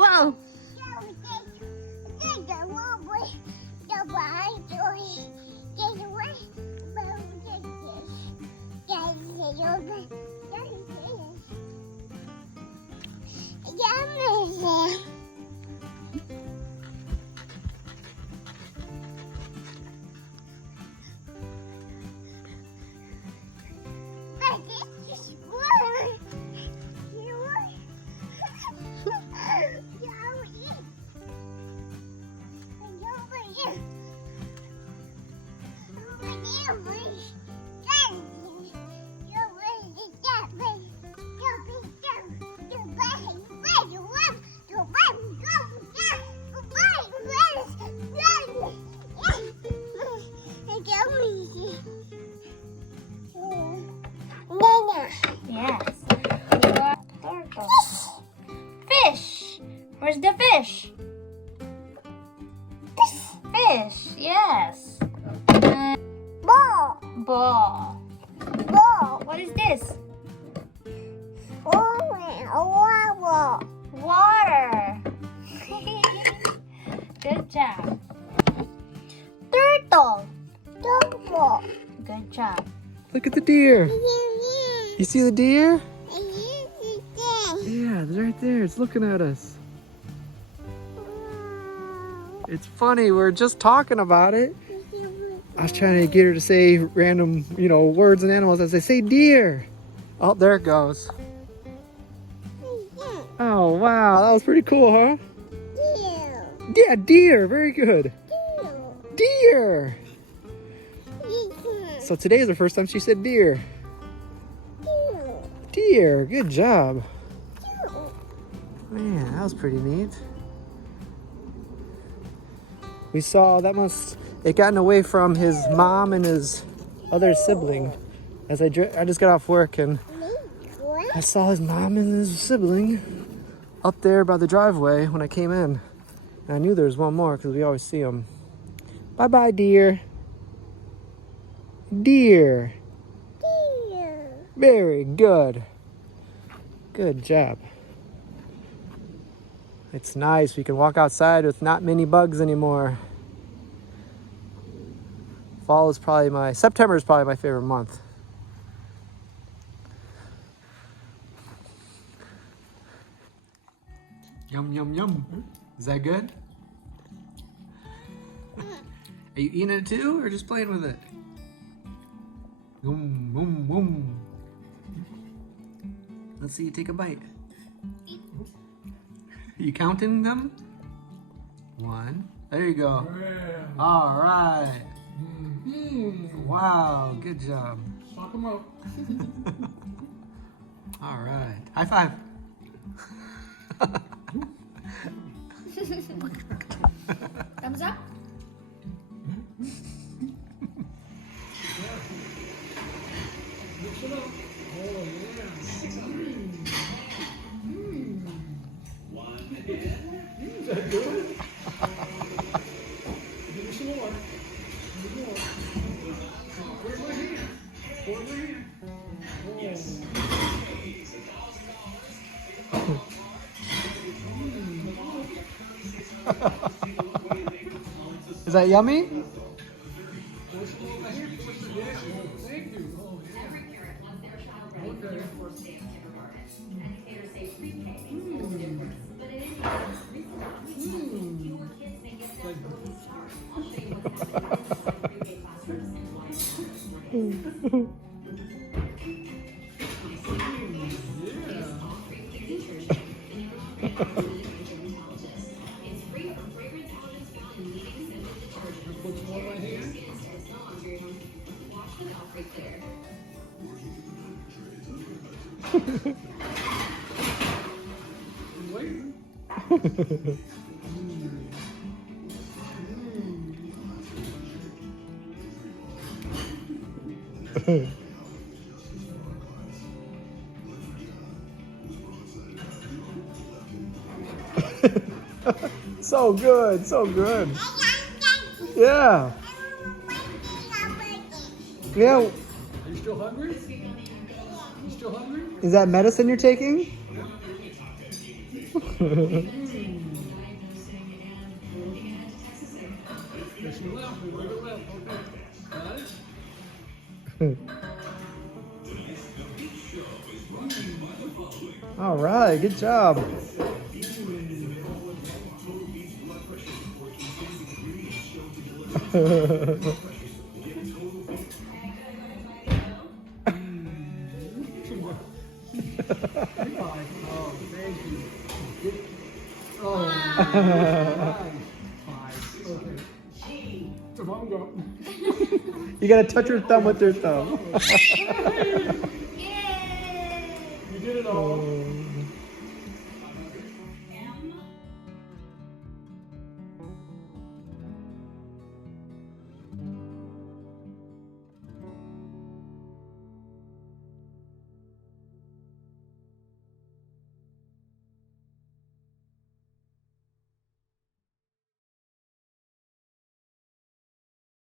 Wow. Yes. Fish. Where's the fish? Fish. Yes. Ball. Ball. Ball. What is this? Water. Water. Good job. Turtle. Double. Good job. Look at the deer. You see the deer? Yeah, it's right there. It's looking at us. It's funny. We're just talking about it. I was trying to get her to say random, words and animals as they say deer. Oh, there it goes. Oh, wow. That was pretty cool, huh? Yeah, deer. Very good. Deer. So today is the first time she said deer. Deer. Good job. Man, that was pretty neat. We saw it gotten away from his mom and his other sibling. As I just got off work and I saw his mom and his sibling up there by the driveway when I came in. And I knew there was one more because we always see them. Bye-bye, deer. Deer. Very good. Good job. It's nice. We can walk outside with not many bugs anymore. September is probably my favorite month. Yum, yum, yum. Is that good? Are you eating it too or just playing with it? Yum, yum, yum. Let's see you take a bite. Are you counting them? 1. There you go. All right. Wow, good job. Suck them up. All right. High five. Thumbs up. Mix it up. Oh, yeah. Is that good? Give me some more. Give me more. Where's my hand? Where's my hand? Is that yummy? Thank you. Oh, So good, so good. Yeah. Yeah. Are you still hungry? You still hungry? Is that medicine you're taking? Your left, your left. Okay. Got it? All right, good job. Oh, thank you. Oh, nice. Okay. Come on, go. You gotta touch your thumb with your thumb. You did it all.